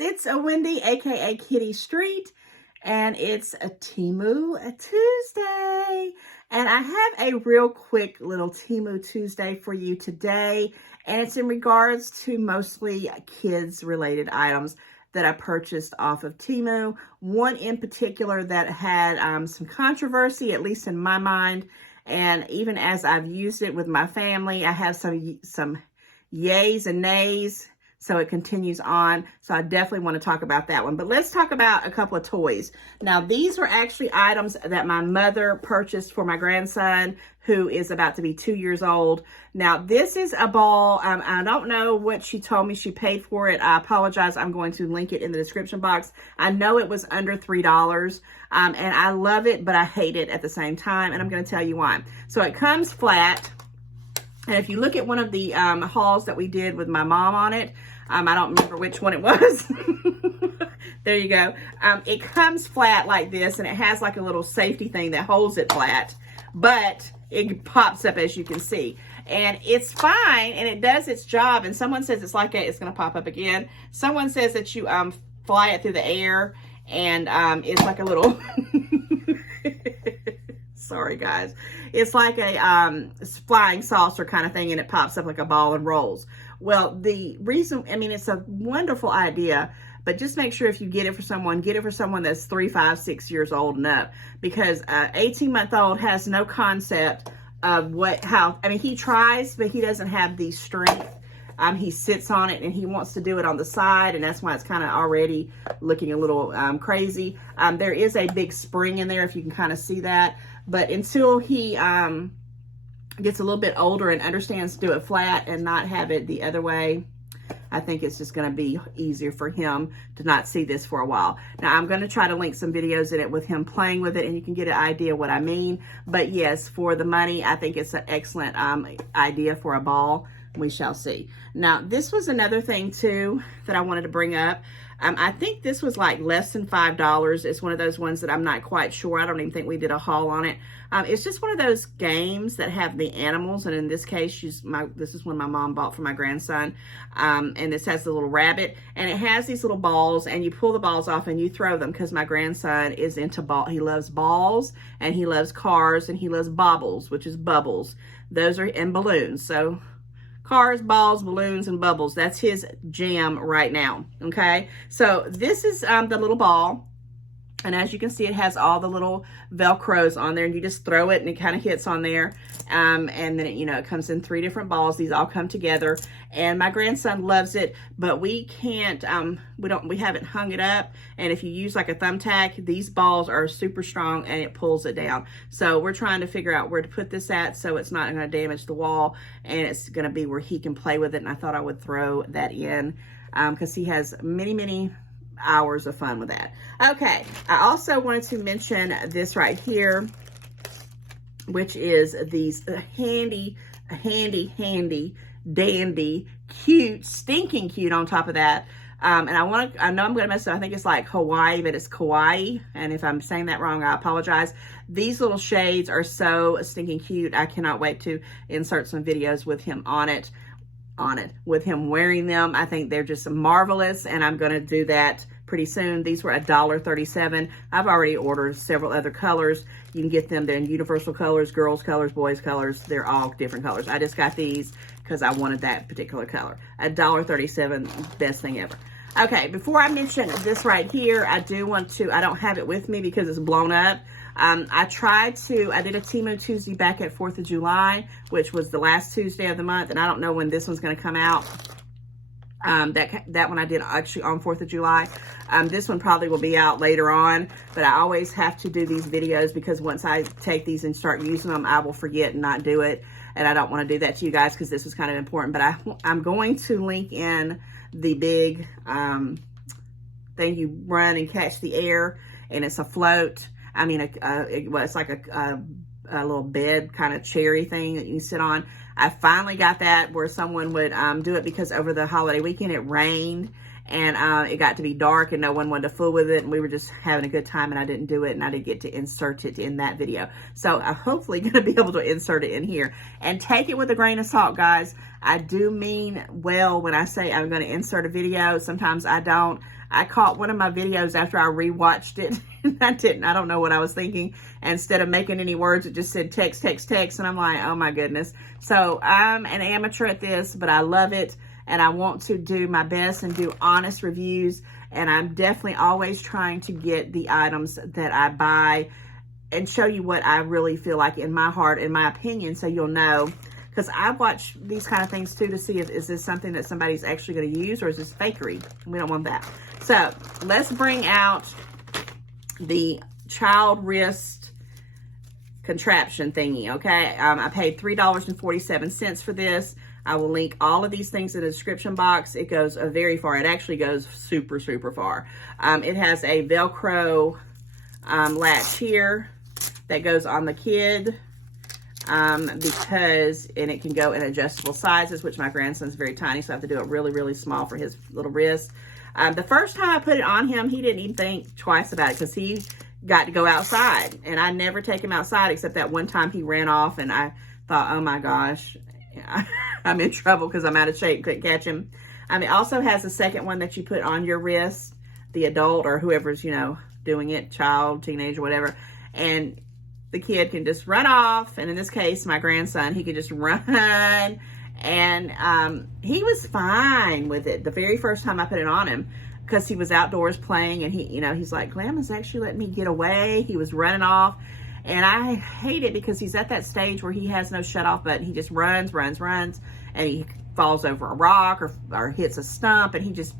it's a Wendy, aka Kitty Street, and it's a Temu Tuesday. And I have a real quick little Temu Tuesday for you today, and it's in regards to mostly kids related items that I purchased off of Temu. One in particular that had some controversy, at least in my mind, and even as I've used it with my family, I have some yays and nays. So it continues on. So I definitely want to talk about that one. But let's talk about a couple of toys. Now, these were actually items that my mother purchased for my grandson, who is about to be 2 years old. Now, this is a ball. I don't know what she told me she paid for it. I apologize. I'm going to link it in the description box. I know it was under $3. And I love it, but I hate it at the same time. And I'm going to tell you why. So it comes flat. And if you look at one of the hauls that we did with my mom on it, I don't remember which one it was. There you go. It comes flat like this, and it has like a little safety thing that holds it flat, but it pops up, as you can see. And it's fine, and it does its job. And someone says it's like it's going to pop up again. Someone says that you fly it through the air, and it's like a little... Sorry, guys. It's like a flying saucer kind of thing, and it pops up like a ball and rolls. Well, the reason, I mean, it's a wonderful idea, but just make sure if you get it for someone that's 3, 5, 6 years old and up, because 18-month-old has no concept of he tries, but he doesn't have the strength. He sits on it and he wants to do it on the side, and that's why it's kind of already looking a little crazy. There is a big spring in there, if you can kind of see that. But until he gets a little bit older and understands to do it flat and not have it the other way, I think it's just going to be easier for him to not see this for a while. Now, I'm going to try to link some videos in it with him playing with it, and you can get an idea what I mean. But yes, for the money, I think it's an excellent idea for a ball. We shall see. Now, this was another thing, too, that I wanted to bring up. I think this was like less than $5. It's one of those ones that I'm not quite sure. I don't even think we did a haul on it. It's just one of those games that have the animals. And in this case, this is one my mom bought for my grandson. And this has the little rabbit. And it has these little balls. And you pull the balls off and you throw them, because my grandson is into ball. He loves balls, and he loves cars, and he loves baubles, which is bubbles. Those are in balloons. So... cars, balls, balloons, and bubbles. That's his jam right now, okay? So this is the little ball. And as you can see, it has all the little Velcros on there. And you just throw it, and it kind of hits on there. And then, it comes in 3 different balls. These all come together. And my grandson loves it. But we can't, we haven't hung it up. And if you use like a thumbtack, these balls are super strong, and it pulls it down. So we're trying to figure out where to put this at so it's not going to damage the wall. And it's going to be where he can play with it. And I thought I would throw that in because he has many, many hours of fun with that. Okay, I also wanted to mention this right here, which is these handy, dandy, cute, stinking cute on top of that. And I know I'm gonna mess up. I think it's like Hawaii, but it's kawaii. And if I'm saying that wrong, I apologize. These little shades are so stinking cute. I cannot wait to insert some videos with him with him wearing them. I think they're just marvelous, and I'm going to do that pretty soon. These were $1.37. I've already ordered several other colors. You can get them. They're in universal colors, girls colors, boys colors. They're all different colors. I just got these because I wanted that particular color. $1.37, best thing ever. Okay, before I mention this right here, I don't have it with me because it's blown up. I did a Temu Tuesday back at 4th of July, which was the last Tuesday of the month, and I don't know when this one's going to come out. That one I did actually on 4th of July. This one probably will be out later on, but I always have to do these videos because once I take these and start using them, I will forget and not do it, and I don't want to do that to you guys because this was kind of important. But I'm going to link in the big thing you run and catch the air, and it's a float. I mean, it's like a little bed kind of cherry thing that you can sit on. I finally got that where someone would do it because over the holiday weekend it rained, and it got to be dark and no one wanted to fool with it, and we were just having a good time, and I didn't do it, and I didn't get to insert it in that video. So I'm hopefully going to be able to insert it in here, and take it with a grain of salt, guys. I do mean well when I say I'm going to insert a video. Sometimes I don't. I caught one of my videos after I rewatched it. I don't know what I was thinking. Instead of making any words, it just said text, text, text. And I'm like, oh my goodness. So I'm an amateur at this, but I love it. And I want to do my best and do honest reviews. And I'm definitely always trying to get the items that I buy and show you what I really feel like in my heart, in my opinion, so you'll know. Because I watch these kind of things too to see if is this something that somebody's actually going to use or is this fakery. We don't want that. So let's bring out the child wrist contraption thingy, okay? I paid $3.47 for this. I will link all of these things in the description box. It goes very far. It actually goes super, super far. It has a Velcro latch here that goes on the kid because, and it can go in adjustable sizes, which my grandson's very tiny, so I have to do it really, really small for his little wrist. The first time I put it on him, he didn't even think twice about it because he got to go outside, and I never take him outside except that one time he ran off, and I thought, oh my gosh, I'm in trouble because I'm out of shape, couldn't catch him. It also has a second one that you put on your wrist, the adult or whoever's, you know, doing it, child, teenager, whatever, and the kid can just run off. And in this case, my grandson, he could just run, and he was fine with it the very first time I put it on him because he was outdoors playing, and he, you know, he's like, Grandma's actually letting me get away. He was running off, and I hate it because he's at that stage where he has no shut off button. He just runs, and he falls over a rock or hits a stump, and he just,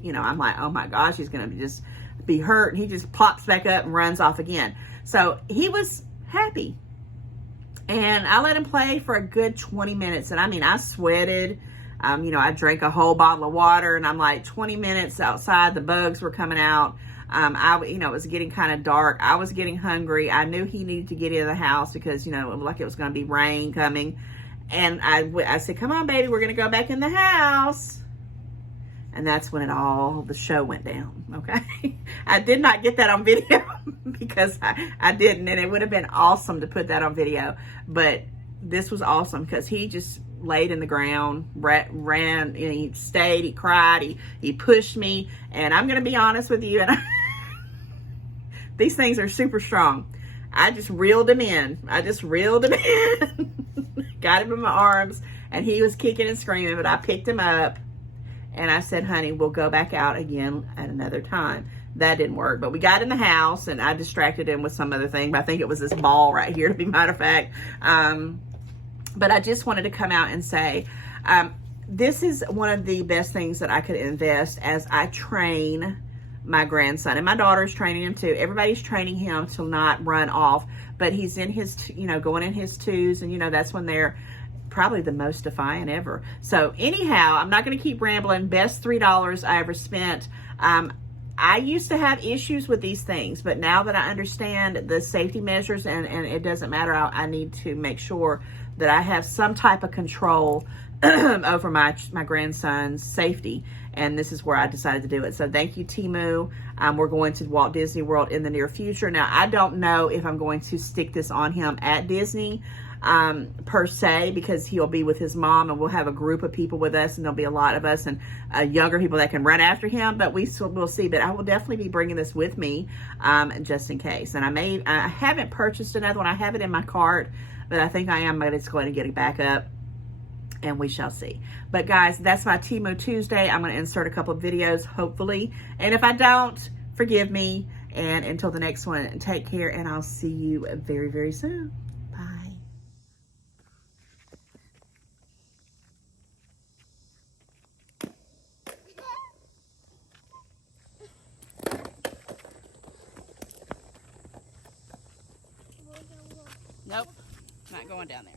you know, I'm like, oh my gosh, he's gonna just be hurt, and he just pops back up and runs off again. So he was happy, and I let him play for a good 20 minutes. And I mean, I sweated, you know, I drank a whole bottle of water, and I'm like 20 minutes outside, the bugs were coming out. You know, it was getting kind of dark. I was getting hungry. I knew he needed to get into the house because, you know, it looked like it was going to be rain coming. And I said, come on, baby, we're going to go back in the house. And that's when the show went down, okay? I did not get that on video because I didn't, and it would have been awesome to put that on video. But this was awesome because he just laid in the ground, ran, and he stayed, he cried, he pushed me. And I'm going to be honest with you, and these things are super strong. I just reeled him in. Got him in my arms, and he was kicking and screaming, but I picked him up. And I said, honey, we'll go back out again at another time. That didn't work. But we got in the house, and I distracted him with some other thing. But I think it was this ball right here, to be matter of fact. But I just wanted to come out and say, this is one of the best things that I could invest as I train my grandson. And my daughter's training him too. Everybody's training him to not run off. But he's in his, you know, going in his twos. And, you know, that's when they're probably the most defiant ever. So anyhow, I'm not going to keep rambling. Best $3 I ever spent. I used to have issues with these things, but now that I understand the safety measures, and it doesn't matter, I need to make sure that I have some type of control over my grandson's safety. And this is where I decided to do it. So thank you, Temu. We're going to Walt Disney World in the near future. Now, I don't know if I'm going to stick this on him at Disney per se, because he'll be with his mom, and we'll have a group of people with us, and there'll be a lot of us, and younger people that can run after him, but we'll see. But I will definitely be bringing this with me just in case. And I haven't purchased another one. I have it in my cart, but I think I am going to go ahead and get it back up, and we shall see. But guys, that's my Temu Tuesday. I'm going to insert a couple of videos, hopefully, and if I don't, forgive me. And until the next one, take care, and I'll see you very, very soon. Bye. Nope, not going down there.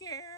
care.